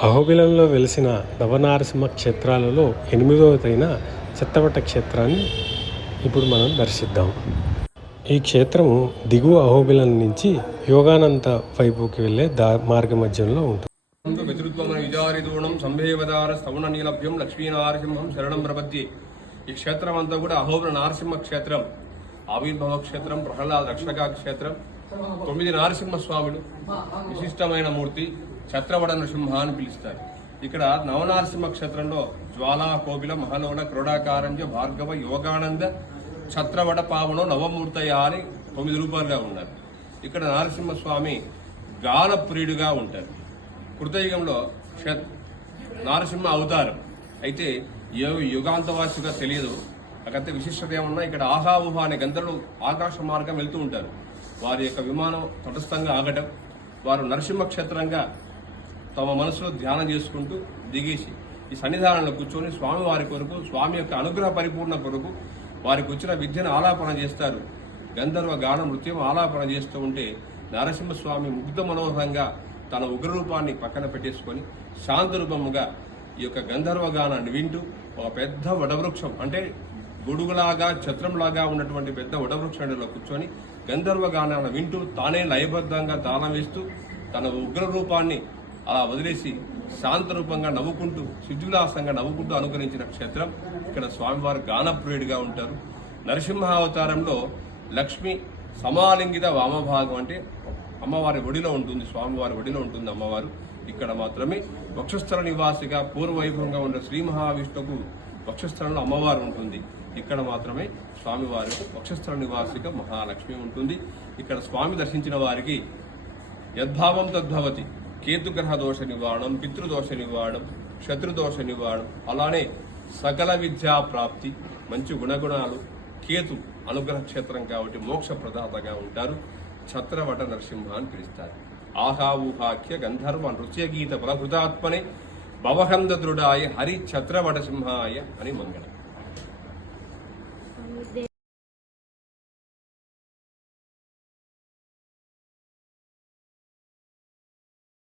అహోబిలంలో వెలిసిన నవనారసింహ క్షేత్రాలలో 8వదైన చెత్తవట క్షేత్రాన్ని ఇప్పుడు మనం దర్శిద్దాం. ఈ క్షేత్రము దిగువ అహోబిలం నుంచి యోగానంద వైపుకి వెళ్ళే మార్గ మధ్యంలో ఉంటుంది. లక్ష్మీనారసింహం శరణం ప్రపద్యే. ఈ క్షేత్రం అంతా కూడా అహోబిల నారసింహ క్షేత్రం, ఆవిర్భవ క్షేత్రం, ప్రహ్లాద రక్షక క్షేత్రం. 9 నారసింహస్వాములు, విశిష్టమైన మూర్తి, ఛత్రవట నృసింహ అని పిలుస్తారు. ఇక్కడ నవనారసింహ క్షేత్రంలో జ్వాలా, కోపిల, మహలోన, క్రోడాకారంజ, భార్గవ, యోగానంద, ఛత్రవట, పావనో, నవమూర్తయ అని 9 రూపాయలుగా ఉన్నారు. ఇక్కడ నారసింహస్వామి గానప్రియుడిగా ఉంటారు. కృతయుగంలో నారసింహ అవతారం అయితే యుగాంతవాసిగా తెలియదు. అకంతే విశిష్టత ఏమన్నా, ఇక్కడ ఆహావుహ అనే గంధర్వులు ఆకాశ మార్గం వెళ్తూ ఉంటారు. వారి యొక్క విమానం తటస్థంగా ఆగటం, వారు నరసింహ క్షేత్రంగా తమ మనసులో ధ్యానం చేసుకుంటూ దిగేసి ఈ సన్నిధానంలో కూర్చొని స్వామి వారి కొరకు, స్వామి యొక్క అనుగ్రహ పరిపూర్ణ కొరకు వారికి వచ్చిన విద్యను ఆలాపన చేస్తారు. గంధర్వ గాన నృత్యం ఆలాపన చేస్తూ ఉంటే నరసింహస్వామి ముగ్ధ మనోహరంగా తన ఉగ్రరూపాన్ని పక్కన పెట్టేసుకొని శాంతరూపముగా ఈ యొక్క గంధర్వ గానాన్ని వింటూ ఒక పెద్ద వడవృక్షం, అంటే గొడుగులాగా ఛత్రంలాగా ఉన్నటువంటి పెద్ద వడవృక్షంలో కూర్చొని గంధర్వ గానాన్ని వింటూ తానే లయబద్ధంగా తాళం వేస్తూ తన ఉగ్ర రూపాన్ని అలా వదిలేసి శాంతరూపంగా నవ్వుకుంటూ, సిద్ధులాసంగా నవ్వుకుంటూ అనుగ్రహించిన క్షేత్రం. ఇక్కడ స్వామివారు గానప్రియుడిగా ఉంటారు. నరసింహ అవతారంలో లక్ష్మి సమాలింగిత వామభాగం, అంటే అమ్మవారి ఒడిలో ఉంటుంది, స్వామివారి ఒడిలో ఉంటుంది అమ్మవారు. ఇక్కడ మాత్రమే వక్షస్థల నివాసిగా పూర్వవైభవంగా ఉన్న శ్రీ మహావిష్ణువుకు వక్షస్థలంలో అమ్మవారు ఉంటుంది. ఇక్కడ మాత్రమే స్వామివారికి వక్షస్థల నివాసిగా మహాలక్ష్మి ఉంటుంది. ఇక్కడ స్వామి దర్శించిన వారికి యద్భావం తద్భవతి. కేతుగ్రహ దోష నివారణం, పితృదోష నివారణం, శత్రుదోష నివారణం, అలానే సకల విద్యా ప్రాప్తి, మంచి గుణగుణాలు. కేతు అనుగ్రహ క్షేత్రం కాబట్టి మోక్ష ప్రదాతగా ఉంటారు. ఛత్రవట నరసింహ అని పిలుస్తారు. ఆహావుహాఖ్య గంధర్వ నృత్య గీత బలహృతాత్మనే భవహంద దృఢాయ హరి ఛత్రవట సింహాయ అని మంగళం.